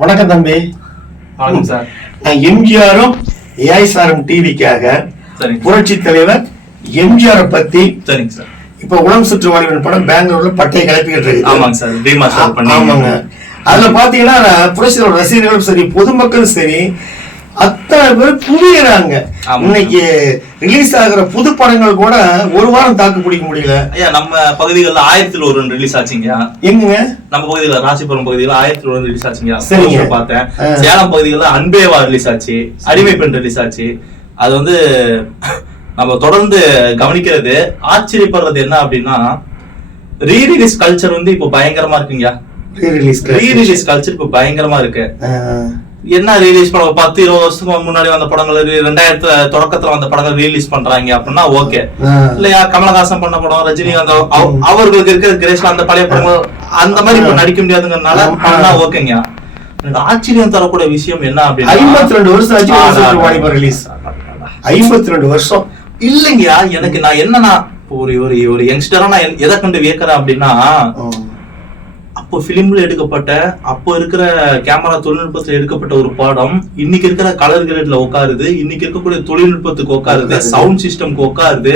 வணக்கம் தம்பி. வணக்கம் சார். நான் எம்ஜிஆரும் ஏஐசாரும் டிவிக்காக சரிங்க புரட்சி தலைவர் எம்ஜிஆரை பத்தி சரிங்க சார். இப்ப உணவு சுற்று வாலிபன் படம் பெங்களூர்ல பட்டையை கிளப்பிக்கிட்டு இருக்கு ஆமாங்க சார். ஆமாங்க. அதுல பாத்தீங்கன்னா புரட்சி தலைவர் ரசிகர்களும் சரி பொதுமக்களும் சரி அத்தனை பேர் குவியறாங்க. இன்னைக்கு ரிலீஸ் ஆகுற புது படங்கள் கூட ஒரு வாரம் தாக்கு பிடிக்க முடியல. ஐயா நம்ம பகுதிகளில் ஆயிரத்தில் ஒரு ரிலீஸ் ஆச்சுங்க எங்க? நம்ம பகுதியில் ராசிபுரம் பகுதியில் ஆயிரத்தில் ஒரு ரிலீஸ் ஆச்சுங்க சரிங்க. பார்த்தேன். சேலம் பகுதிகளில் அன்பேவா ரிலீஸ் ஆச்சு. அடிமை பெண் ரிலீஸ் ஆச்சு. அது வந்து நம்ம தொடர்ந்து கவனிக்கிறது ஆச்சரியப்படுறது என்ன அப்படின்னா ரீ ரிலீஸ் கல்ச்சர் வந்து இப்போ பயங்கரமா இருக்குங்க ரிலீஸ் ரீ ரிலீஸ் கல்ச்சர் இப்போ பயங்கரமா இருக்கு. என்ன ரிலீஸ் பண்ண பத்து இருபது வருஷத்துக்கு முன்னாடி வந்த படங்கள் ரெண்டாயிரத்துல தொடக்கத்துல வந்த படங்கள் ரிலீஸ் பண்றாங்க அப்படின்னா ஓகே இல்லையா கமலஹாசன் பண்ண படம் ரஜினிகாந்த் அவ- அவர்களுக்கு இருக்கிற கிரேஸ்ல அந்த பழைய படங்கள் அந்த மாதிரி இப்ப நடிக்க முடியாதுங்கறனால. பண்ணா ஓகேங்க எனக்கு ஆச்சரியம் தரக்கூடிய விஷயம் என்ன அப்படின்னா ஐம்பத்தி ரெண்டு வருஷம் ரிலீஸ் ஐம்பத்தி ரெண்டு வருஷம் இல்லைங்கயா எனக்கு நான் என்னன்னா ஒரு ஒரு ஒரு யங்ஸ்டரா நான் எதை கண்டு வியக்கிறேன் அப்படின்னா அப்போ பிலிம்ல எடுக்கப்பட்ட அப்போ இருக்கிற கேமரா தொழில்நுட்பத்துல எடுக்கப்பட்ட ஒரு படம் இன்னைக்கு இருக்கிற கலர் கிரேட்ல உட்காருது இன்னைக்கு இருக்கக்கூடிய தொழில்நுட்பத்துக்கு உட்காருது. சவுண்ட் சிஸ்டம்க்கு உட்காருது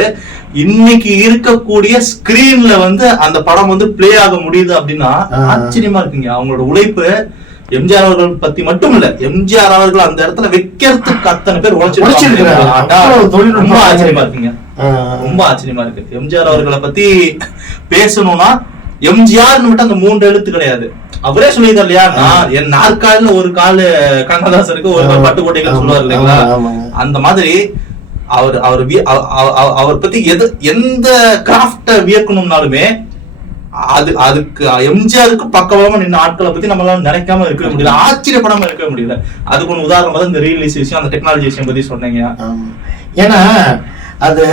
இன்னைக்கு இருக்கக்கூடிய ஸ்கிரீன்ல வந்து அந்த படம் வந்து ப்ளே ஆக முடியுது அப்படின்னா. ஆச்சரியமா இருக்குங்க அவங்களோட உழைப்பு எம்ஜிஆர் அவர்கள் பத்தி மட்டும் இல்ல எம்ஜிஆர் அவர்கள் அந்த இடத்துல வைக்கிறதுக்கு அத்தனை பேர். உழைச்சிருக்காங்க ரொம்ப ஆச்சரியமா இருக்குங்க. ரொம்ப ஆச்சரியமா இருக்கு எம்ஜிஆர் அவர்களை பத்தி பேசணும்னா எம்ஜிஆர் மட்டும் அந்த மூன்று எழுத்து கிடையாது. அவரே சொல்லியிருந்தார் இல்லையா? நான் என் நாற்காலில ஒரு காலு கண்ணதாசருக்கு ஒரு கால் பட்டுக்கோட்டைகள் சொல்லுவார் இல்லைங்களா. அந்த மாதிரி அவர் அவர் அவர் பத்தி எது எந்த கிராஃப்ட வியக்கணும்னாலுமே அது அதுக்கு எம்ஜிஆருக்கு பக்கவாம நின்ன ஆட்களை பத்தி நம்மளால நினைக்காம இருக்கவே முடியல ஆச்சரியப்படாம இருக்கவே முடியல. அதுக்கு ஒன்று உதாரணமா தான் இந்த ரீலீஸ் விஷயம் அந்த டெக்னாலஜி விஷயம் பத்தி சொன்னீங்க. ஏன்னா அது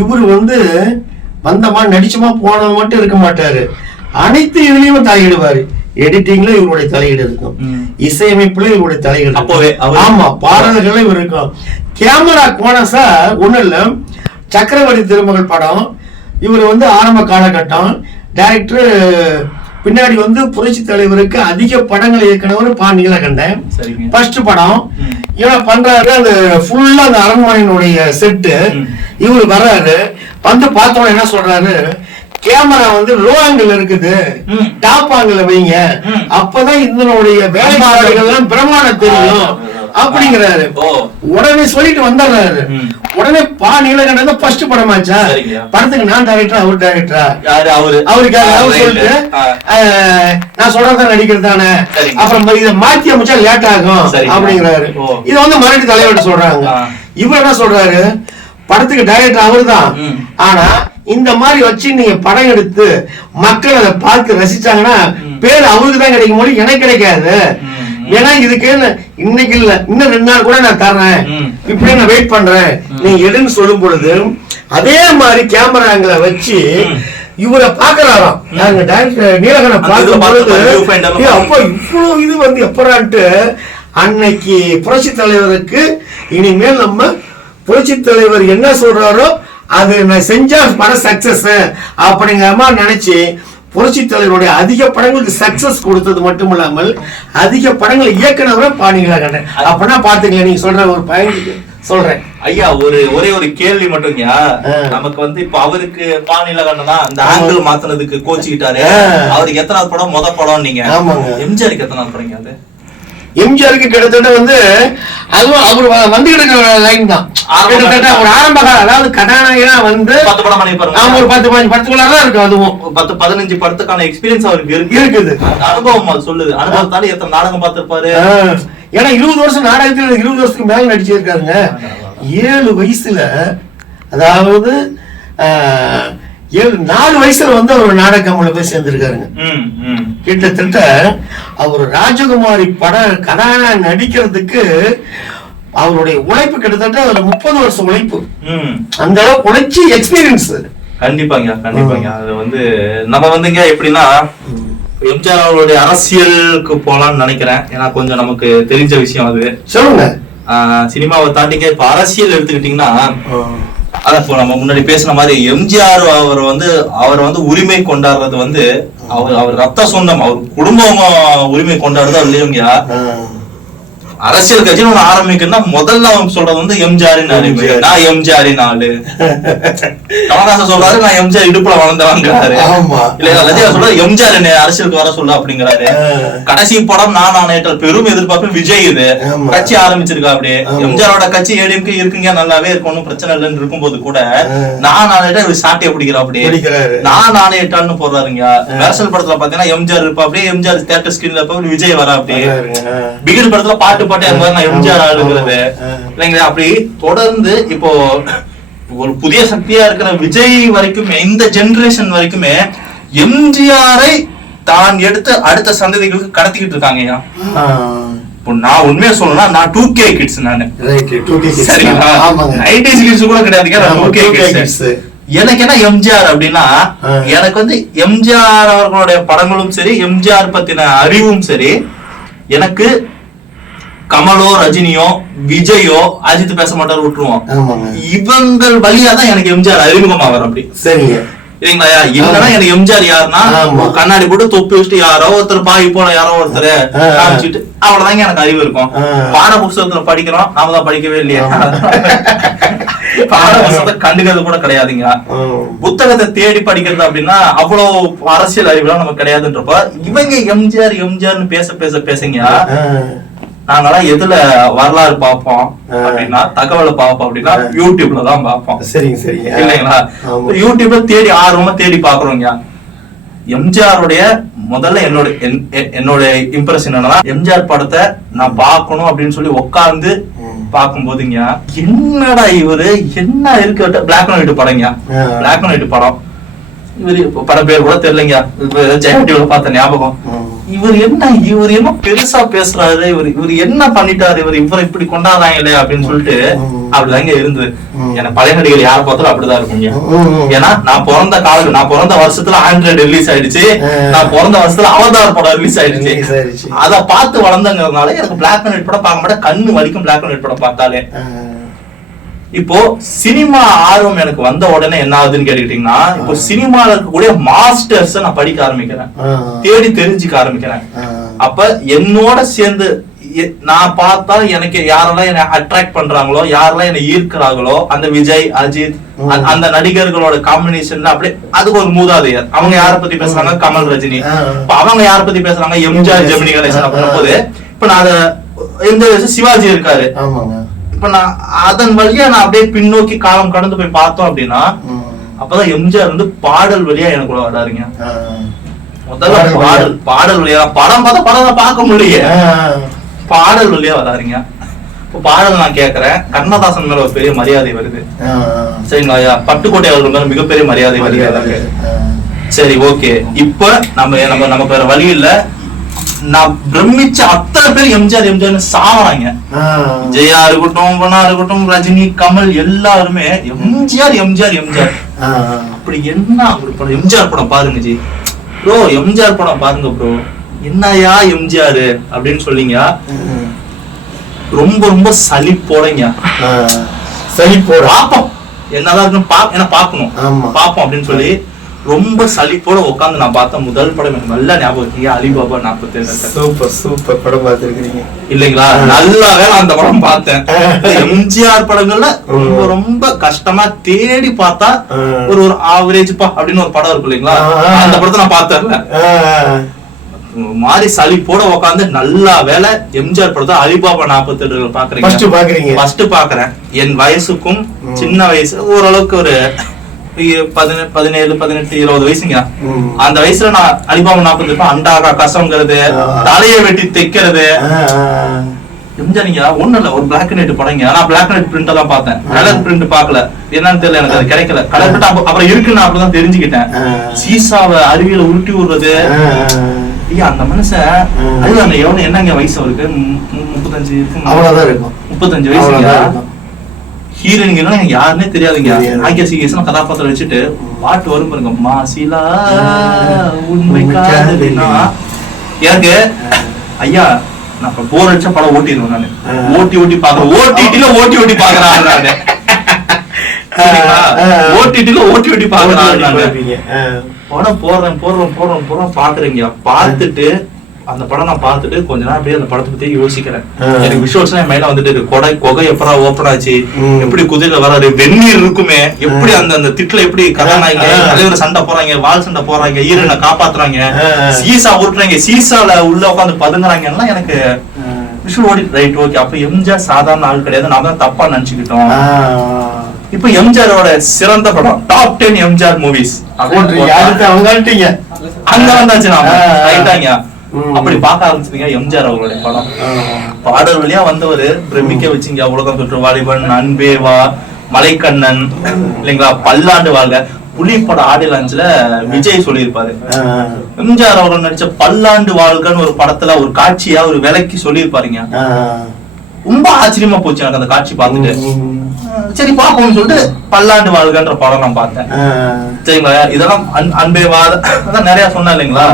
இவரு வந்து வந்தமா நடிச்சமா போனது மட்டும் இருக்க மாட்டாரு. அனைத்து இதுலயும் தலையிடுவாரு. எடிட்டிங்ல இவருடைய தலையீடு இருக்கும். இசையமைப்புல இவருடைய தலையீடு. அப்போவே ஆமா பாடல்களும் இவர் இருக்கும். கேமரா கோணஸா ஒண்ணும் இல்ல. சக்கரவர்த்தி திருமகள் படம். இவர் வந்து ஆரம்ப காலகட்டம். டைரக்டர் பின்னாடி வந்து புரட்சி தலைவருக்கு அதிக படங்கள் இயக்குனவர் பா நீலகண்டன். ஃபர்ஸ்ட் படம். இவன் பண்றாரு அந்த ஃபுல்லா அந்த அரண்மனையினுடைய செட்டு. இவரு வர்றாரு. வந்து பார்த்தோன்னே என்ன சொல்றாரு? கேமரா வந்து லோ ஆங்கிள் இருக்குது. டாப் ஆங்கிள் வைங்க. அப்பதான் இதனுடைய வேலைப்பாடுகள் எல்லாம் பிரமாணம் தெரியும். அப்படிங்கிறாரு உடனே சொல்லிட்டு வந்துடுறாரு. உடனே பா நீலகண்டன் தான் ஃபர்ஸ்ட் படமாச்சா. படத்துக்கு நான் டைரக்டர் அவர் டைரக்டரா யாரு அவரு அவருக்காக அவர். சொல்லிட்டு நான் சொல்றதான் நடிக்கிறது தானே. அப்புறம் இதை மாத்தி அமைச்சா லேட் ஆகும். அப்படிங்கிறாரு. இதை வந்து மறுபடியும் தலைவர்கிட்ட சொல்றாங்க. இவர் என்ன சொல்றாரு படத்துக்கு டைரக்டர் அவர்தான் ம். ஆனா இந்த மாதிரி வச்சு நீங்க படம் எடுத்து மக்கள் அதை பார்த்து ரசிச்சாங்கன்னா. பேர் அவருக்கு தான் கிடைக்கும் போது எனக்கு கிடைக்காது. ஏன்னா இதுக்கு இன்னைக்கு இல்ல. இன்னும் ரெண்டு நாள் கூட நான் தர்றேன். ம். இப்படியே நான் வெயிட் பண்றேன். நீ எடுன்னு சொல்லும் பொழுது அதே மாதிரி கேமராங்களை வச்சு. இவரை பாக்குறாராம் நாங்க டைரக்டர் நீலகனை பார்க்கும் பொழுது அப்பா இவ்வளவு இது வந்து எப்படான்ட்டு அன்னைக்கு புரட்சி தலைவருக்கு இனிமேல் நம்ம புரட்சி தலைவர் என்ன சொல்றாரோ அது நான் செஞ்சா படம் சக்சஸ் அப்படிங்கிற மாதிரி நினைச்சு புரட்சி தலைவருடைய அதிக படங்களுக்கு சக்சஸ் கொடுத்தது மட்டும் இல்லாமல் அதிக படங்களை இயக்குனவரை பாணிகளா கண்டேன். அப்பனா பாத்துக்கலாம் நீங்க சொல்ற ஒரு பயனுக்கு சொல்றேன். ஐயா ஒரு ஒரே ஒரு கேள்வி மட்டும்யா. நமக்கு வந்து இப்ப அவருக்கு பானில கண்டனா இந்த ஆங்கிள் மாத்துனதுக்கு கோச்சிக்கிட்டாரு. அவருக்கு எத்தனாவது படம்? முத படம் நீங்க. எம்ஜிஆருக்கு எத்தனாவது படங்க அது எம்ஜிஆருக்கு கிட்டத்தட்ட வந்து அதுவும் அவர் வ- வந்துகிட்டு இருக்கிற லைன் தான். கிட்டத்தட்ட. ஒரு ஆரம்ப காலம் அதாவது கதாநாயகனா வந்து பத்து படம் பண்ணி ஆமா ஒரு பத்து பதினஞ்சு படத்துக்குள்ள தான் இருக்கும் அதுவும். பத்து பதினஞ்சு படத்துக்கான எக்ஸ்பீரியன்ஸ் அவருக்கு இருக்கு. இருக்குது. அனுபவம் அது சொல்லுது. அனுபவத்தால எத்தனை நாடகம் பார்த்திருப்பாரு. ஏன்னா இருபது வருஷம் நாடகத்துல இருபது வருஷத்துக்கு மேல நடிச்சிருக்காருங்க. ஏழு வயசுல அதாவது ஏழு நாலு வயசுல வந்து அவர் நாடக கம்பெனில போய் சேர்ந்திருக்காருங்க. கிட்டத்தட்ட அவர் ராஜகுமாரி பட கதாநாயகனா நடிக்கிறதுக்கு அவருடைய உழைப்பு கிட்டத்தட்ட ஒரு முப்பது வருஷம் உழைப்பு. அந்த அளவுக்கு உழைச்சி எக்ஸ்பீரியன்ஸ் கண்டிப்பாங்க கண்டிப்பாங்க. அது வந்து நம்ம வந்துங்க எப்படின்னா எம்ஜிஆர் அவர்களுடைய அரசியலுக்கு போலாம்னு நினைக்கிறேன். ஏன்னா கொஞ்சம் நமக்கு தெரிஞ்ச விஷயம் அது. சொல்லுங்க. சினிமாவை தாண்டிங்க. இப்ப அரசியல் எடுத்துக்கிட்டீங்கன்னா அதான் இப்போ நம்ம முன்னாடி பேசின மாதிரி எம்ஜிஆர் அவர் வந்து அவர் வந்து உரிமை கொண்டாடுறது வந்து அவர் அவர் ரத்த சொந்தம் அவர் குடும்பம் உரிமை கொண்டாடுறது இல்லையா அரசியல் கட்சின்னு ஒண்ணு ஆரம்பிக்கணும்னா முதல்ல அவங்க சொல்றது வந்து எம்ஜிஆரின் அறிவு. நான் எம்ஜிஆரின் ஆளு கமலஹாசன் சொல்றாரு நான் எம்ஜிஆர் இடுப்புல வளர்ந்தவங்கிறாரு. இல்லையா ரஜினி சொல்றாரு எம்ஜிஆர் என்னை அரசியலுக்கு வர சொல்ல அப்படிங்கிறாரு. கடைசி படம் நான் ஆணையர்கள் பெரும் எதிர்பார்ப்பு விஜய் இது. கட்சி ஆரம்பிச்சிருக்கா அப்படியே. எம்ஜிஆரோட கட்சி ஏடிஎம்கே இருக்குங்க நல்லாவே இருக்கும் ஒண்ணும் பிரச்சனை இல்லைன்னு இருக்கும்போது கூட ஆ. நான் ஆணையிட்ட இவர் சாட்டியை பிடிக்கிறா அப்படியே. நான் ஆணையிட்டான்னு போடுறாருங்க வேர்சல் படத்துல பாத்தீங்கன்னா எம்ஜிஆர் இருப்பா அப்படியே எம்ஜிஆர் தேட்டர் ஸ்கிரீன்ல இருப்பா விஜய் வரா அப்படியே பிகில் படத்துல பாட்டு பாட்டு எம்ஜிஆர் ஆளுங்கிறது. இல்லைங்களா? அப்படி தொடர்ந்து இப்போ ஒரு புதிய சக்தியா இருக்கிற விஜய் வரைக்குமே இந்த ஜெனரேஷன் வரைக்குமே எம்ஜிஆரை தான் எடுத்து அடுத்த சந்ததிகளுக்கு கடத்திக்கிட்டு இருக்காங்கய்யா இப்போ நான் உண்மையா சொல்லணும்னா நான் டூ கே கிட்ஸ் நானு. சரிங்களா? நைன்டிஸ் கிட்ஸ் கூட கிடையாதுங்க நான் ஆமா, 2K 2K kids. kids. எனக்கு என்ன எம்ஜிஆர் அப்படின்னா. எனக்கு வந்து எம்ஜிஆர் அவர்களுடைய படங்களும் சரி எம்ஜிஆர் பத்தின அறிவும் சரி எனக்கு கமலோ ரஜினியோ விஜயோ அஜித் பேச மாட்டார் விட்டுருவோம். இவங்கள் வழியா தான் எனக்கு எம்ஜிஆர் அறிமுகமாவார் அப்படி. சரிங்க. இல்லைங்களா? இல்லைன்னா எனக்கு எம்ஜிஆர் யாருன்னா. கண்ணாடி போட்டு தொப்பி வச்சுட்டு யாரோ ஒருத்தர் பாய் போல யாரோ ஒருத்தர். காமிச்சிட்டு அவ்வளவுதாங்க எனக்கு அறிவு இருக்கும். பாட புஸ்தகத்துல படிக்கிறோம் நாம தான் படிக்கவே இல்லையா? பாட புஸ்தகத்தை கண்டுக்கிறது கூட கிடையாதுங்க. புத்தகத்தை தேடி படிக்கிறது அப்படின்னா அவ்வளவு அரசியல் அறிவுலாம் நமக்கு கிடையாதுன்றப்ப இவங்க எம்ஜிஆர் எம்ஜிஆர்னு பேச பேச பேசுங்க. நாங்கெல்லாம் எதுல வரலாறு பார்ப்போம். அப்படின்னா தகவலை பார்ப்போம் அப்படின்னா. யூடியூப்ல தான் பார்ப்போம் சரிங்க சரிங்க இல்லைங்களா. யூடியூப்ல தேடி ஆர்வமா தேடி பாக்குறோங்க எம்ஜிஆருடைய முதல்ல என்னோட என்னோட இம்ப்ரெஷன் என்னன்னா எம்ஜிஆர் படத்தை நான் பார்க்கணும் அப்படின்னு சொல்லி உட்கார்ந்து ம். பார்க்கும்போதுங்க என்னடா இவரு என்ன இருக்கு பிளாக் அண்ட் ஒயிட் படங்க. பிளாக் அண்ட் ஒயிட் படம் இவரு படம் பேர் கூட தெரியலங்க டிவில பார்த்த ஞாபகம். இவர் என்ன இவர் என்ன பெருசா பேசுறாரு இவர் இவர் என்ன பண்ணிட்டாரு இவர் இவரை இப்படி கொண்டாடுறாங்களே அப்படின்னு சொல்லிட்டு. அப்படிதாங்க இருந்தது. எனக்கு பழைய நடிகர் யாரை பார்த்தாலும் அப்படிதான் இருக்குங்க ம். ஏன்னா நான் பிறந்த காலம் நான் பிறந்த வருஷத்துல ஆண்ட்ராய்டு ரிலீஸ் ஆயிடுச்சு. நான் பிறந்த வருஷத்துல அவதார் படம் ரிலீஸ் ஆயிடுச்சு. அத பார்த்து வளர்ந்தங்கிறதுனால எனக்கு பிளாக் அண்ட் ஒயிட் படம் பார்க்க மாட்டேன் கண்ணு வலிக்கும் பிளாக் அண்ட் ஒயிட் படம் பார்த்தாலே. இப்போ சினிமா ஆர்வம் எனக்கு வந்த உடனே என்ன ஆகுதுன்னு கேட்டுக்கிட்டீங்கன்னா இப்போ சினிமால இருக்கக்கூடிய மாஸ்டர்ஸ் நான் படிக்க ஆரம்பிக்கிறேன். தேடி தெரிஞ்சுக்க ஆரம்பிக்கிறேன். அப்ப என்னோட சேர்ந்து நான் பார்த்தா எனக்கு யாரெல்லாம் என்னை அட்ராக்ட் பண்றாங்களோ யாரெல்லாம் என்னை ஈர்க்கிறாங்களோ அந்த விஜய் அஜித் அந்த- நடிகர்களோட காம்பினேஷன்ல அப்படியே அதுக்கு ஒரு மூதாதையர். அவங்க யார பத்தி பேசுறாங்க? கமல் ரஜினி. இப்ப அவங்க யார பத்தி பேசுறாங்க? எம்ஜிஆர் ஜெமினி கணேசன் போது இப்ப நான் அத வச்சு சிவாஜி இருக்காரு? இப்ப நான் அதன் வழியா நான் அப்படியே பின்னோக்கி காலம் கடந்து போய் பார்த்தோம் அப்படின்னா. அப்பதான் எம்ஜிஆர் வந்து பாடல் வழியா எனக்குள்ள வராருங்க. முதல்ல பாடல். பாடல் வழியா படம் பார்த்தா படம் பார்க்க முடியல ஆ. பாடல் வழியா வராருங்க இப்போ பாடல் நான் கேக்குறேன் கண்ணதாசன் மேல ஒரு பெரிய மரியாதை வருது. சரிங்களா பட்டுக்கோட்டை அவர்கள் மேல மிகப்பெரிய மரியாதை வருது. சரி ஓகே இப்ப நம்ம நம்ம நமக்கு வேற வழி இல்ல நான் பிரமிச்ச அத்தனை பேர் எம்ஜிஆர் எம்ஜிஆர்னு சாவறாங்க. ஜெயா இருக்கட்டும் குணா இருக்கட்டும் ரஜினி கமல் எல்லாருமே எம்ஜிஆர் எம்ஜிஆர் எம்ஜிஆர். அப்படி என்ன ஒரு படம் எம்ஜிஆர் படம் பாருங்க ஜி ப்ரோ எம்ஜிஆர் படம் பாருங்க ப்ரோ என்னயா எம்ஜிஆர் அப்படின்னு சொல்லிங்க. ரொம்ப ரொம்ப சலிப்போடங்க ஆ. சரி போடா பாப்போம் என்னதான் இருக்குன்னு பா ஏன்னா பாக்கணும். பாப்போம் அப்படின்னு சொல்லி ரொம்ப சலிப்போட உட்கார்ந்து நான் பார்த்த முதல் படம் எனக்கு நல்லா ஞாபகம் இருக்கு. அலிபாபா நாற்பத்தி சூப்பர் சூப்பர் படம் பார்த்துருக்கீங்க இல்லைங்களா? நல்ல வேளை அந்த படம் பார்த்தேன். எம்ஜிஆர் படங்கள்ல ரொம்ப ரொம்ப கஷ்டமா தேடி பார்த்தா. ஒரு ஒரு ஆவரேஜ் பா அப்படின்னு ஒரு படம் இருக்கும் இல்லைங்களா. அந்த படத்தை நான் பார்த்தேன்ல. மாறி சலிப்போட உட்காந்து நல்லா வேலை எம்ஜிஆர் படத்தை அலிபாபா நாற்பத்தி ஏழு பாக்குறீங்க பாக்குறீங்க ஃபர்ஸ்ட் பாக்குறேன் என் வயசுக்கும். சின்ன வயசு ஓரளவுக்கு ஒரு பதினேழு பதினெட்டு இருபது வயசுங்க. அந்த வயசுல நான் அலிபாபா நாற்பத்தி எட்டு அண்டாகா கசங்கிறது. தலையை வெட்டி தைக்கிறது. நீங்க ஒண்ணு இல்ல ஒரு பிளாக் அண்ட் ஒயிட் படங்க. நான் பிளாக் அண்ட் ஒயிட் பிரிண்ட் தான் பார்த்தேன் கலர் பிரிண்ட் பார்க்கல. என்னன்னு தெரியல எனக்கு அது கிடைக்கல. கலர் பிரிண்ட் அப்புறம் இருக்கு நான் அப்படிதான் தெரிஞ்சுக்கிட்டேன். சீசாவை அருவியில உருட்டி விடுறது. ஐயா அந்த மனுஷன். அது அந்த எவ்வளவு என்னங்க வயசு அவருக்கு? முப்பத்தஞ்சு இருக்கு அவ்வளவுதான் இருக்கும். முப்பத்தஞ்சு இருக்கும். ஹீரோயின்கள் எனக்கு யாருன்னே தெரியாதுங்க தெரியாது. ஆக்கிய சீக்கிரம் கதாபாத்திரம் வச்சுட்டு பாட்டு வரும் பாருங்க மாசிலா உண்மை உண்மை காதலினா எனக்கு ஐயா நான் இப்ப போர் அடிச்ச படம் ஓட்டிடுவேன் நானு. ஓட்டி ஓட்டி பாக்குறேன் ஓட்டிட்டுல ஓட்டி ஓட்டி பாக்குறேன் நானு. ஓடிடில ஓட்டி ஓட்டி. பார்ப்பீங்க. ஆ. படம் போடுறேன் போடுறேன் போடுறேன் போடுறேன் பாக்குறீங்க பார்த்துட்டு அந்த படம் நான் பார்த்துட்டு கொஞ்ச நேரம் அப்படியே அந்த படத்தை பத்தி யோசிக்கிறேன். எனக்கு விஷுவல்ஸ் என் மைண்ட்ல வந்துட்டு இருக்கு கொடை கொகை எப்படா ஓப்பன் ஆச்சு. எப்படி குதிரையில வராரு வெந்நீர் இருக்குமே எப்படி அந்த அந்த திட்டுல எப்படி கதாநாயகி. தலைவர் சண்டை போறாங்க வால் சண்டை போறாங்க ஈரனை காப்பாத்துறாங்க. சீசா உருட்டுறாங்க சீசால உள்ள உட்காந்து பதுங்குறாங்க எல்லாம் எனக்கு விஷுவல் ஓடி ரைட் ஓகே அப்ப எம்ஜிஆர் சாதாரண ஆள் கிடையாது நாம தான் தப்பா நினைச்சுக்கிட்டோம். இப்ப எம்ஜிஆரோட சிறந்த படம் டாப் டென் எம்ஜிஆர் மூவிஸ். அங்க வந்தாச்சு நாம ஆ. ரைட்டாங்க. அப்படி பார்க்க ஆரம்பிச்சிருங்க எம்ஜிஆர் அவர்களுடைய படம். பாடல் வழியா வந்தவர் பிரமிக்க வச்சுங்க உலகம் சுற்று வாலிபன் அன்பேவா மலைக்கண்ணன் இல்லைங்களா பல்லாண்டு வாழ்க. புலி பட ஆடியோ லான்ச்ல விஜய் சொல்லியிருப்பாரு. எம்ஜிஆர் அவர்கள் நடிச்ச பல்லாண்டு வாழ்கன்னு ஒரு படத்துல ஒரு காட்சியா ஒரு விலைக்கு சொல்லியிருப்பாருங்க. ரொம்ப ஆச்சரியமா போச்சு எனக்கு அந்த காட்சி பார்த்துட்டு. சரி பாப்போம்னு சொல்லிட்டு பல்லாண்டு வாழ்கன்ற படம் நான் பார்த்தேன். சரிங்களா? இதெல்லாம் அன்- அன்பேவா அதான் நிறைய சொன்னேன் இல்லைங்களா?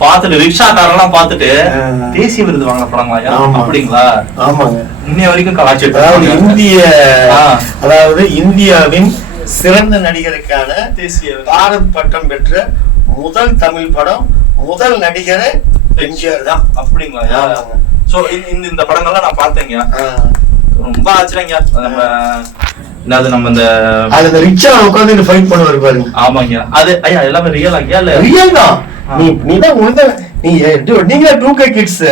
பார்த்துட்டு ரிக்ஷாக்காரெல்லாம் பார்த்துட்டு ஆ. தேசிய விருது வாங்கின படங்களா ஆமா. அப்படிங்களா ஆமாங்க. இன்னைய வரைக்கும் கலாச்சாரம் அதாவது இந்திய. அதாவது இந்தியாவின் சிறந்த நடிகருக்கான தேசிய பாரத் பட்டம் பெற்ற முதல் தமிழ் படம் முதல் நடிகர் எம்ஜிஆர் தான் அப்படிங்களா. சோ இந்த இந்த படங்கள்லாம் நான் பார்த்தேங்க. ரொம்ப ஆச்சரியங்க நம்ம என்னது நம்ம இந்த அது உட்காந்து ஃபைட் பண்ணுவாரு பாருங்க ஆமாங்க அது ஐயா எல்லாமே ரியல் ஆகியா இல்ல ரியல் தான். நீ நீ தான் du- நீங்க டூ கே கிட்ஸ்.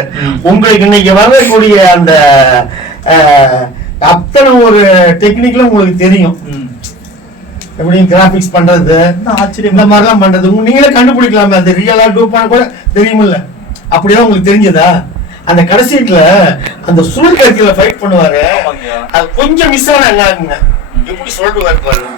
உங்களுக்கு இன்னைக்கு வரக்கூடிய அந்த அத்தனை ஒரு டெக்னிக்ல உங்களுக்கு தெரியும். எப்படி கிராபிக்ஸ் பண்றது? ஆச்சரியம். இந்த மாதிரிலாம் பண்றது. நீங்களே கண்டுபிடிக்கலாமே. அது ரியலா டூ பண்ண கூட தெரியுமில்ல. அப்படிதான் உங்களுக்கு தெரிஞ்சதா? அந்த கடைசியில அந்த சுருக்கத்துல ஃபைட் பண்ணுவாரு. அது கொஞ்சம் மிஸ் ஆனா என்ன எப்படி சொல்லுவாரு பாருங்க.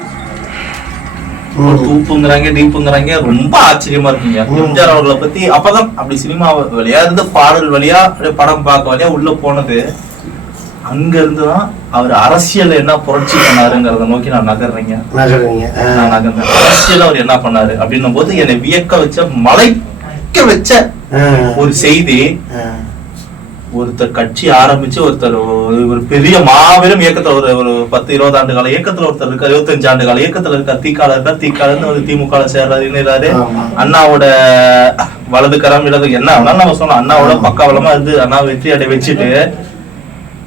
தூப்புங்கிறாங்க டீப்புங்கிறாங்க ரொம்ப ஆச்சரியமா இருக்குங்க. எம்ஜிஆர் அவர்களை பத்தி அப்பதான் அப்படி சினிமா வழியா இருந்து பாடல் வழியா அப்படியே படம் பார்க்க வழியா உள்ள போனது. அங்க இருந்துதான் அவர் அரசியல் என்ன புரட்சி பண்ணாருங்கிறத நோக்கி நான் நகர்றேங்க. நான் நகர்ந்தேன் அரசியல் அவர் என்ன பண்ணாரு அப்படின்னும் போது என்னை வியக்க வச்ச மலைக்க வச்ச ஒரு செய்தி ஒருத்தர் கட்சி ஆரம்பிச்சு ஒருத்தர் ஒரு ஒரு பெரிய மாபெரும் இயக்கத்துல ஒரு ஒரு பத்து இருபது ஆண்டு கால இயக்கத்துல ஒருத்தர் இருக்காரு இருபத்தஞ்சு ஆண்டு கால இயக்கத்துல இருக்கார். தீக்கால இருக்கார் தீக்கால ஒரு திமுக சேர்றாரு இணைறாரு. அண்ணாவோட வலது கரம் இடது என்ன நம்ம சொல்லலாம். அண்ணாவோட பக்கவலமா இருந்து அண்ணா வெற்றி அடை வச்சுட்டு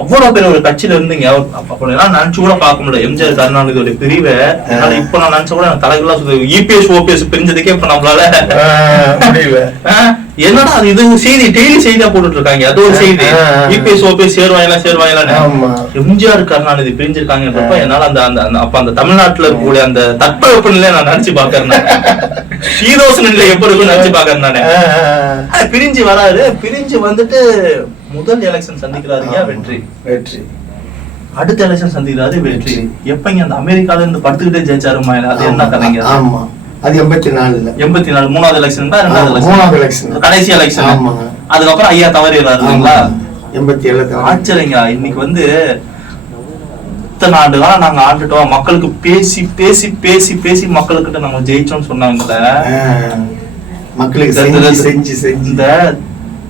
அவ்வளவு பெரிய ஒரு கட்சியில இருந்தீங்க. அப்ப அப்ப எல்லாம் நினைச்சு கூட பார்க்க முடியல. எம்ஜிஆர் கருணாநிதியோட பிரிவை. என்னால இப்ப நான் நினைச்ச கூட தலைகளா இபிஎஸ் ஓபிஎஸ் பிரிஞ்சதுக்கே இப்ப நம்மளால முடியல. என்னடா அது? இது செய்தி. டெய்லி செய்தியா போட்டுட்டு இருக்காங்க அது ஒரு செய்தி. இபிஎஸ் ஓபிஎஸ் சேருவாங்களா சேருவாங்களான்னு ஆமா. எம்ஜிஆர் கருணாநிதி பிரிஞ்சிருக்காங்கன்றப்ப என்னால அந்த அந்த அப்ப அந்த தமிழ்நாட்டுல இருக்கக்கூடிய அந்த தட்பவெப்ப நிலையை நான் நினைச்சு பாக்குறேன் சீதோசன நிலை எப்ப இருக்கும்னு நினைச்சு பாக்குறேன் நானு. பிரிஞ்சு வராரு. பிரிஞ்சு வந்துட்டு முதல் எலெக்ஷன் சந்திக்கிறாருங்க வெற்றி. வெற்றி. அடுத்த எலெக்ஷன் சந்திக்கிறாரு வெற்றி. எப்பங்க அந்த அமெரிக்கால இருந்து படுத்துக்கிட்டே ஜெயிச்சாருமா? அது என்ன கதைங்க? ஆமா. அது எண்பத்தி நாலுல எண்பத்தி நாலு மூணாவது எலெக்ஷன் தான் ரெண்டாவது மூணாவது எலெக்ஷன் கடைசி எலெக்ஷன் ஆமாங்க. அதுக்கப்புறம் ஐயா தவறிடுறாரு இல்லைங்களா? எண்பத்தி ஏழு ஆச்சரியங்க. இன்னைக்கு வந்து இத்தனை ஆண்டு காலம் நாங்க ஆண்டுட்டோம். மக்களுக்கு பேசி பேசி பேசி பேசி மக்களுக்கிட்ட நம்ம ஜெயிச்சோம்னு சொன்னாங்கல்ல மக்களுக்கு செஞ்சு செஞ்சு. இந்த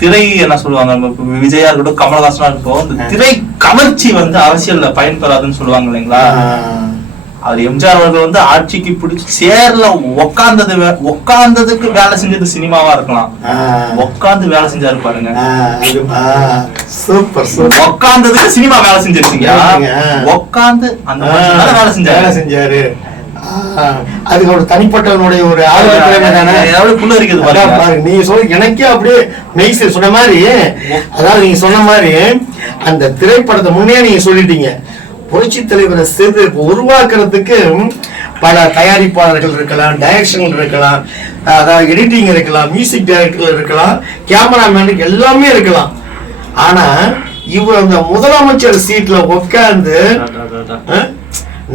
திரை என்ன சொல்லுவாங்க? நம்ம விஜயா இருக்கட்டும் கமலஹாசனா இருக்கட்டும் இந்த திரை கவர்ச்சி வந்து அரசியல்ல பயன்பெறாதுன்னு சொல்லுவாங்க இல்லைங்களா? அவர் எம்ஜிஆர் அவர்கள் வந்து ஆட்சிக்கு பிடிச்சி சேர்ல உக்காந்தது உக்காந்ததுக்கு வேலை செஞ்சது சினிமாவா இருக்கலாம். உக்காந்து வேலை செஞ்சாரு பாருங்க. Super super. உக்காந்ததுக்கு சினிமா வேலை செஞ்சிருக்கீங்க. உக்காந்து அந்த வேலை செஞ்சாரு. வேலை செஞ்சாரு. அதுக்கு ஒரு தனிப்பட்டவனுடைய ஒரு புண்ணு இருக்குது நீங்க சொல்ல எனக்கே அப்படியே மெய்ஸ் சொன்ன மாதிரி அதாவது நீங்க சொன்ன மாதிரி அந்த திரைப்படத்தை முன்னே நீங்க சொல்லிட்டீங்க. புரட்சி தலைவரை சிறு உருவாக்குறதுக்கு பல தயாரிப்பாளர்கள் இருக்கலாம் டைரக்ஷன் இருக்கலாம் அதாவது எடிட்டிங் இருக்கலாம் மியூசிக் டைரக்டர் இருக்கலாம் கேமராமேன் எல்லாமே இருக்கலாம். ஆனா இவர் அந்த முதலமைச்சர் சீட்ல உட்கார்ந்து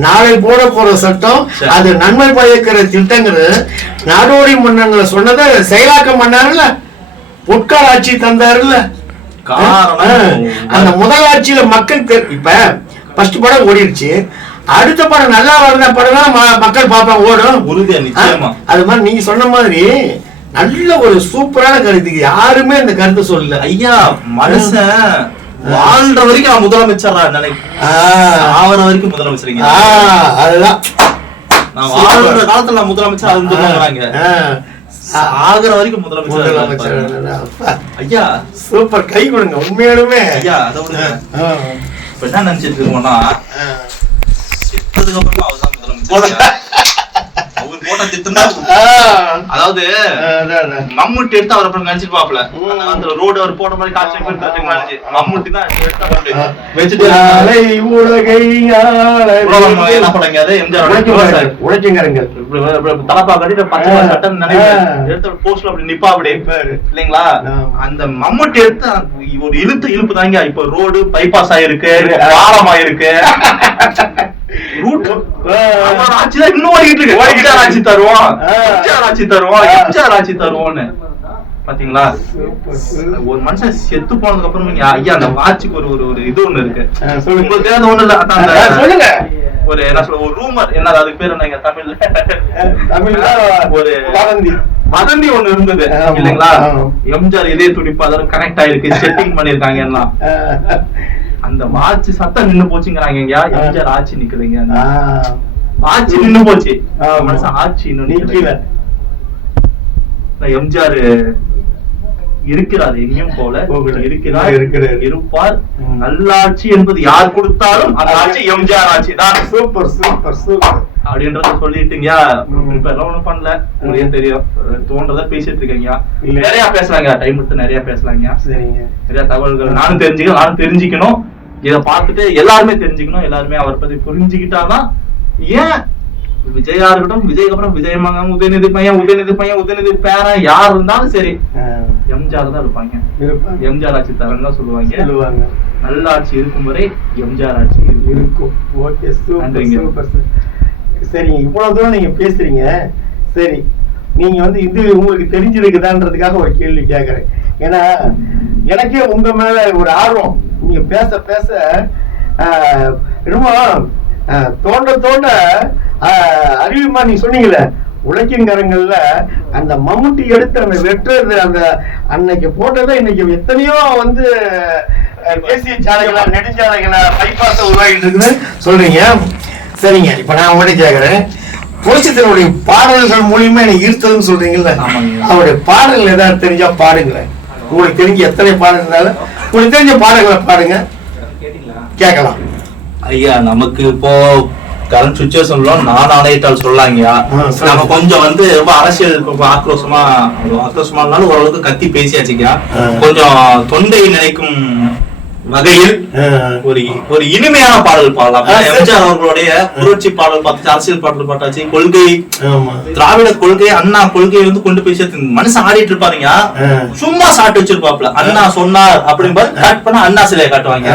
நாளை போட போற சட்டம். அது நன்மை பயக்கிற திட்டங்கிறது நாடோடி மன்னங்களை சொன்னதை செயலாக்கம் பண்ணாருல்ல? பொற்கால ஆட்சி தந்தாருல்ல? அந்த முதல் ஆட்சியில மக்கள் இப்ப ஃபர்ஸ்ட் படம் ஓடிடுச்சு அடுத்த படம் நல்லா வந்த படம் மக்கள் பார்ப்பாங்க ஓடும். உறுதியா நிச்சயமா. அது மாதிரி நீங்க சொன்ன மாதிரி நல்ல ஒரு சூப்பரான கருத்து. யாருமே இந்த கருத்தை சொல்லல. ஐயா மனுஷன் வாழ்ற வரைக்கும் நான் முதலமைச்சரா நினைக்க ஆ, ஆவற வரைக்கும் முதலமைச்சரிங்க. ஆ, அதுதான். நான் வாழ்ற காலத்துல நான் முதலமைச்சர் இருந்துறாங்க ஆ, ஆகுற வரைக்கும் முதலமைச்சர் முதலமைச்சர் ஐயா. சூப்பர். கை கொடுங்க. உண்மையாலுமே. ஐயா அதை விடுங்க. ஆ, இப்ப என்ன நினைச்சிட்டு இருக்கோம்னா. செத்ததுக்கு அப்புறமா அவர் தான் முதலமைச்சர். போட்ட திட்டம் அதாவது. மம்முட்டி எடுத்து அவர் அப்புறம் நினைச்சிருப்பாப்ல. அந்த ரோடு அவர் போட்ட மாதிரி காட்சி மம்முட்டி தான் இப்படி தலப்பா கட்டிட்டு பச்சை கலர் சட்டை நினைக்கிறேன். ஆ. எடுத்து போஸ்ட்ல அப்படி நிப்பா அப்படி. இல்லைங்களா. அந்த மம்முட்டி எடுத்து ஒரு இழுத்து இழுப்பு தாங்க. இப்ப ரோடு பைபாஸ் ஆயிருக்கு. பாலம் ஆயிருக்கு. ரூட் ஆ. அவரோட ஆட்சி தான் இன்னும் ஓடிக்கிட்டு இருக்கு. தருவோம் ஆ. எம்ஜிஆர் ஆட்சி தருவோம் எம்ஜிஆர் ஆட்சி தருவோம்னு பாத்தீங்களா? Super, super. ஒரு மனுஷன் செத்து போனதுக்கு அப்புறம் ஐயா அந்த வாட்சிக்கு ஒரு ஒரு இது ஒண்ணு இருக்கு. உங்களுக்கு தெரியாத ஒண்ணு இல்ல. சொல்லுங்க. ஒரு என்ன சொல்ல ஒரு ரூமர் என்ன அதுக்கு பேர் என்னங்க தமிழ்ல? தமிழ்ல ஒரு வதந்தி. வதந்தி ஒண்ணு இருந்தது. இல்லைங்களா. எம்ஜிஆர் இதே துடிப்பு அதோட கனெக்ட் ஆயிருக்கு செட்டிங் பண்ணிருக்காங்க எல்லாம் அந்த வாட்சி சத்தம் நின்னு போச்சுங்கிறாங்க எம்ஜிஆர் ஆட்சி நிக்குதுங்க. ஆட்சி நின்னு போச்சு. மனுஷன் ஆட்சி இன்னும் எம்ஜிஆர் இருக்கிறார் எங்கேயும் போல. இருக்கிறார் இருக்கிறார். இருப்பார். நல்லாட்சி என்பது யார் கொடுத்தாலும் அந்த ஆட்சி எம்ஜிஆர் ஆட்சி தான் சூப்பர் சூப்பர் சூப்பர். அப்படின்றத சொல்லிட்டீங்க. இப்ப எல்லாம் ஒண்ணும் பண்ணல. உங்களுக்கே தெரியும். தோன்றத பேசிட்டு இருக்கீங்க. நிறைய பேசலாங்க டைம் எடுத்து நிறைய பேசலாங்க சரிங்க. நிறைய தகவல்கள் நானும் தெரிஞ்சுக்கணும் நானும் தெரிஞ்சுக்கணும். இத பார்த்துட்டு எல்லாருமே தெரிஞ்சுக்கணும். எல்லாருமே அவரை பத்தி புரிஞ்சுக்கிட்டாதான் ஏன்? விஜயா இருக்கட்டும் விஜய்க்கு அப்புறம் விஜய் மகன் உதயநிதி பையன் உதயநிதி பையன் உதயநிதி பேரன் யார் இருந்தாலும் சரி. எம்ஜிஆர் தான் இருப்பாங்க. எம்ஜிஆர் ஆட்சி தான் சொல்லுவாங்க. சொல்லுவாங்க. நல்ல ஆட்சி இருக்கும் வரை எம்ஜிஆர் ஆட்சி இருக்கும். Okay super. சூப்பர் சார் சரிங்க இவ்வளவு தூரம் நீங்க பேசுறீங்க. சரி நீங்க வந்து இது உங்களுக்கு தெரிஞ்சிருக்குதான்றதுக்காக ஒரு கேள்வி கேக்குறேன். ஏன்னா எனக்கே உங்க மேல ஒரு ஆர்வம். நீங்க பேச பேச ஆஹ், தோண்ட தோண்ட அறிவுமா நீங்க சொன்னீங்கல்ல உழைக்குங்கரங்கள்ல அந்த மம்முட்டி எடுத்து அந்த வெட்டுறது அந்த அன்னைக்கு போட்டதை இன்னைக்கு எத்தனையோ வந்து தேசிய சாலைகளா நெடுஞ்சாலைகளா பைபாஸ் உருவாகிட்டு இருக்குன்னு சொல்றீங்க. சரிங்க இப்ப நான் உங்கள்கிட்ட கேக்குறேன். புரட்சித்தனுடைய பாடல்கள் மூலியமா எனக்கு ஈர்த்ததுன்னு சொல்றீங்கல்ல. அவருடைய பாடல்கள் ஏதாவது தெரிஞ்சா பாடுங்களேன். உங்களுக்கு தெரிஞ்ச எத்தனை பாடல் இருந்தாலும் உங்களுக்கு தெரிஞ்ச பாடல்களை பாடுங்க. கேட்கலாம். ஐயா நமக்கு இப்போ கரண்ட் சுச்சுவேஷன்ல நான் ஆணையிட்டால் சொல்லாங்கயா. நம்ம கொஞ்சம் வந்து ரொம்ப அரசியல் ஆக்ரோஷமா ஆக்ரோஷமா இருந்தாலும் ஓரளவுக்கு கத்தி பேசியாச்சுக்கா. கொஞ்சம் தொண்டை நினைக்கும் வகையில் ஒரு ஒரு இனிமையான பாடல் பாடலாம். எம்ஜிஆர் அவர்களுடைய புரட்சி பாடல் பார்த்தாச்சு அரசியல் பாடல் பார்த்தாச்சு. கொள்கை திராவிட கொள்கை அண்ணா கொள்கையை வந்து கொண்டு போய் சேர்த்து மனுஷன் ஆடிட்டு இருப்பாருங்க. சும்மா சாட்டு வச்சிருப்பாப்ல அண்ணா சொன்னார் அப்படின்னு பாரு கட் பண்ண அண்ணா சிலையை காட்டுவாங்க.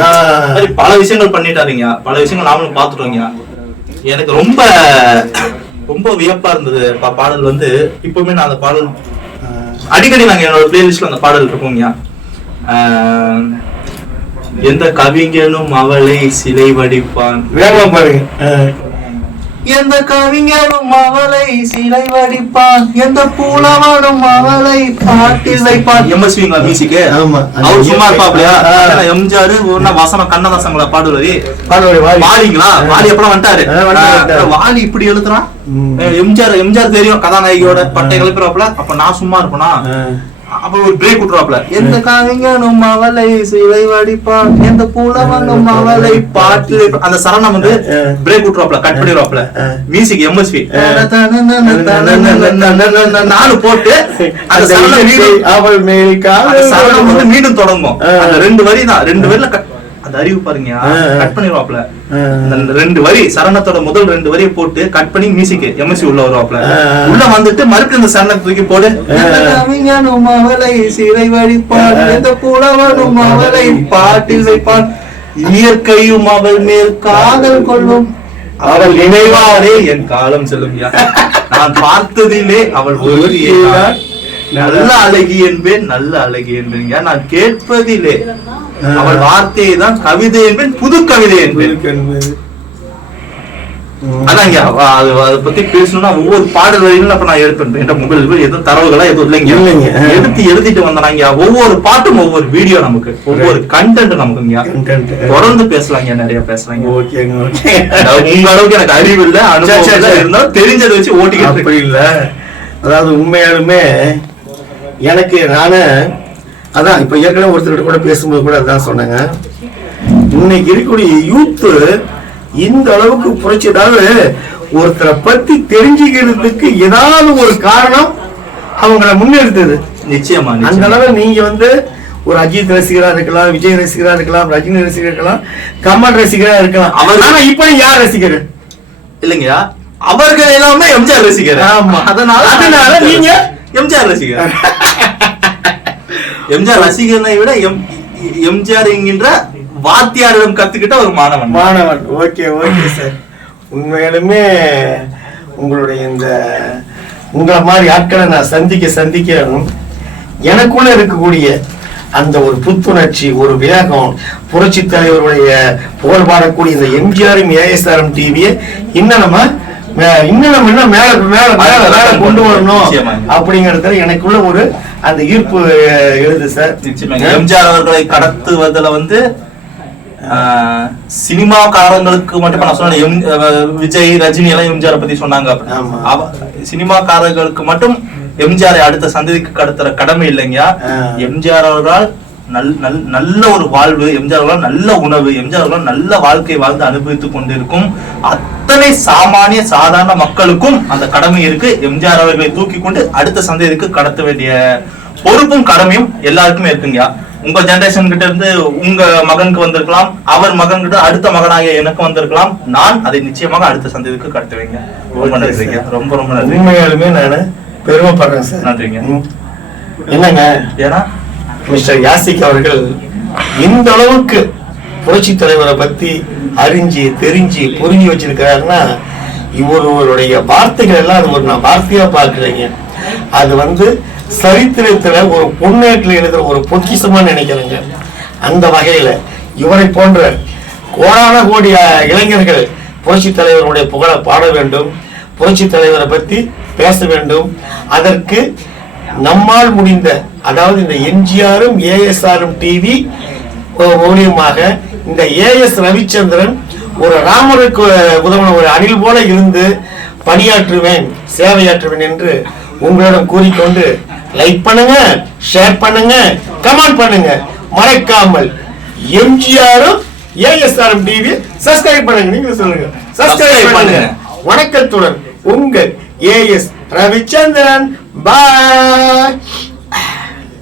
மாதிரி பல விஷயங்கள் பண்ணிட்டாருங்க. பல விஷயங்கள் நாமளும் பாத்துட்டோங்க எனக்கு ரொம்ப ரொம்ப வியப்பா இருந்தது. பாடல் வந்து இப்பவுமே நான் அந்த பாடல் அடிக்கடி நாங்க என்னோட பிளேலிஸ்ட்ல அந்த பாடல் இருக்குங்க. எந்த கவிஞனும் அவளை சிலை வடிப்பான் வேகமா பாருங்க. எந்த கவிஞனும் அவளை சிலை வடிப்பான் எந்த புலவனும் அவளை பாட்டில் வைப்பான் எம்எஸ்வி மியூசிக்கு ஆமா. அவர் சும்மா இருப்பாப்லையா. எம்ஜிஆர் ஒரு வசனம் கண்ணதாசங்கள பாடுவாரு. வாலிங்களா வாலி எப்பலாம் வந்துட்டாரு. வாலி இப்படி எழுதுறான். எம்ஜிஆர் எம்ஜிஆர் தெரியும் கதாநாயகியோட பட்டை கிளப்பிடுவாப்ல அப்ப நான் சும்மா இருப்பேனா. அப்ப ஒரு பிரேக் விட்டுருவாப்ல எந்த கவிஞனும் அவளை சிலை வடிப்பான் எந்த புலவனும் அவளை பாட்டில் வைப்பான். அந்த சரணம் வந்து. பிரேக் விட்டுருவாப்ல கட் பண்ணிடுவாப்ல. மியூசிக் எம்எஸ்வி ஆ. நாலு போட்டு அந்த சரணம் மீண்டும் தொடங்கும். அந்த ரெண்டு வரி தான் ரெண்டு வரியில cut- அந்த அறிவு பாருங்க. கட் பண்ணிடுவாப்ல. அந்த ரெண்டு வரி சரணத்தோட முதல் ரெண்டு வரியை போட்டு கட் பண்ணி மியூசிக் எம்எஸ்சி உள்ள வருவாப்ல. உள்ள வந்துட்டு மறுபடியும் இந்த சரணத்தை தூக்கி போடு. கவிஞனும் அவளை சிறை வடிப்பான் எந்த புலவனும் அவளை பாட்டில் வைப்பான். இயற்கையும் அவள் மேல் காதல் கொள்ளும். அவள் நினைவாரே என் காலம் செல்லும் நான் பார்த்ததிலே அவள் நான். நல்ல அழகி என்பேன் நல்ல அழகி என்பேன் நான் கேட்பதிலே அவள் வார்த்தையை தான் கவிதை என்பேன் புது கவிதை என்பேன். அதாங்க அவ- அது அதை பத்தி பேசணும்னா ஒவ்வொரு பாடல் வரிகளும் அப்ப நான் எடுப்பேன். என்கிட்ட மொபைல் எதுவும் தரவுகளா எதுவும் இல்லைங்க. இல்லைங்க. எடுத்து எழுதிட்டு வந்தாங்க ஒவ்வொரு பாட்டும் ஒவ்வொரு வீடியோ நமக்கு. ஒவ்வொரு கண்டென்ட் நமக்குங்க. தொடர்ந்து பேசலாங்க நிறைய பேசலாங்க. உங்க அளவுக்கு எனக்கு அறிவு இல்ல அனுபவம். இருந்தாலும் தெரிஞ்சதை வச்சு ஓட்டிக்கிட்டு. அப்படி இல்ல. அதாவது உண்மையாலுமே எனக்கு நானு அதான் இப்ப ஏற்கனவே ஒருத்தர்கிட்ட கூட பேசும்போது கூட அதான் சொன்னாங்க இன்னைக்கு இருக்கக்கூடிய யூத்து இந்த அளவுக்கு புரட்சி அதாவது ஒருத்தரை பத்தி தெரிஞ்சுக்கிறதுக்கு ஏதாவது ஒரு காரணம் அவங்கள முன்னெடுத்தது நிச்சயமா அந்த. அளவு நீங்க வந்து ஒரு அஜித் ரசிகரா இருக்கலாம் விஜய் ரசிகரா இருக்கலாம் ரஜினி ரசிகரா இருக்கலாம் கமல் ரசிகரா இருக்கலாம் அவர் ஆனா இப்ப யார் ரசிகர் இல்லைங்கய்யா அவர்கள் எல்லாமே எம்ஜிஆர் ரசிகர் ஆமா. அதனால அதனால நீங்க? எம்ஜிஆர் ரசிகர் எம்ஜிஆர் ரசிகனை விட எம் எம்ஜிஆர் என்கின்ற வாத்தியாரிடம் கத்துக்கிட்ட ஒரு மாணவன். மாணவன். ஓகே ஓகே சார் உண்மையாலுமே உங்களுடைய இந்த உங்களை மாதிரி ஆட்களை நான் சந்திக்க சந்திக்க எனக்குள்ள இருக்கக்கூடிய அந்த ஒரு புத்துணர்ச்சி ஒரு வேகம் புரட்சி தலைவருடைய புகழ் பாடக்கூடிய இந்த எம்ஜிஆரும் ஏஎஸ்ஆர்எம் டிவியை இன்னும் நம்ம இன்னும் நம்ம மேல மேல மேல மேல கொண்டு வரணும். அப்படிங்கறதுல எனக்குள்ள ஒரு அந்த ஈர்ப்பு எழுது சார். எம்ஜிஆர் அவர்களை கடத்துவதுல வந்து ஆஹ், சினிமாக்காரங்களுக்கு மட்டும் நான் சொன்னேன் விஜய் ரஜினி எல்லாம் எம்ஜிஆர் பத்தி சொன்னாங்க சினிமாக்காரர்களுக்கு மட்டும் எம்ஜிஆரை அடுத்த சந்ததிக்கு கடத்துற கடமை இல்லைங்க. எம்ஜிஆர் அவர்களால் நல் நல் நல்ல ஒரு வாழ்வு எம்ஜிஆர் அவர்களால் நல்ல உணவு எம்ஜிஆர் அவர்களால் நல்ல வாழ்க்கை வாழ்ந்து அனுபவித்துக் கொண்டிருக்கும் அத்தனை சாமானிய சாதாரண மக்களுக்கும் அந்த கடமை இருக்கு. எம்ஜிஆர் அவர்களை தூக்கி கொண்டு அடுத்த சந்ததிக்கு கடத்த வேண்டிய பொறுப்பும் கடமையும் எல்லாருக்குமே இருக்குங்க உங்க ஜெனரேஷன் கிட்ட இருந்து உங்க மகனுக்கு வந்திருக்கலாம். அவர் மகன் கிட்ட அடுத்த மகனாகிய எனக்கு வந்திருக்கலாம். நான் அதை நிச்சயமாக அடுத்த சந்ததிக்கு கடத்துவேங்க ரொம்ப நன்றிங்க. ரொம்ப ரொம்ப நன்றி உண்மையாலுமே நான் பெருமைப்படுறேன் சார். நன்றிங்க. என்னங்க? ஏன்னா மிஸ்டர் யாசிக் அவர்கள் இந்த அளவுக்கு புரட்சி தலைவரை பத்தி அறிஞ்சு தெரிஞ்சு புரிஞ்சு வச்சிருக்கிறாருன்னா இவருடைய வார்த்தைகள் எல்லாம் அது ஒரு நான் வார்த்தையா பார்க்கிறேங்க அது வந்து சரித்திரத்துல ஒரு பொன்னேட்டில் எழுதுற ஒரு பொக்கிசமா நினைக்கிறேங்க. அந்த வகையில இவரை போன்ற கோடான கோடி இளைஞர்கள் புரட்சி தலைவருடைய புகழை பாட வேண்டும் புரட்சி தலைவரை பத்தி பேச வேண்டும். அதற்கு நம்மால் முடிந்த அதாவது இந்த எம்ஜிஆரும் ஏஎஸ்ஆரும் டிவி மூலியமாக இந்த ஏஎஸ் ரவிச்சந்திரன் ஒரு ராமருக்கு உதவின ஒரு அணில் போல இருந்து பணியாற்றுவேன் சேவையாற்றுவேன் என்று உங்களிடம் கூறிக்கொண்டு லைக் பண்ணுங்க ஷேர் பண்ணுங்க கமெண்ட் பண்ணுங்க. மறக்காமல் எம்ஜிஆரும் ஏஎஸ்ஆரும் டிவி சப்ஸ்கிரைப் பண்ணுங்க. நீங்க சொல்லுங்க. சப்ஸ்கிரைப் பண்ணுங்க. பண்ணுங்க. வணக்கத்துடன் உங்கள் ஏஎஸ் ரவிச்சந்திரன். பாய்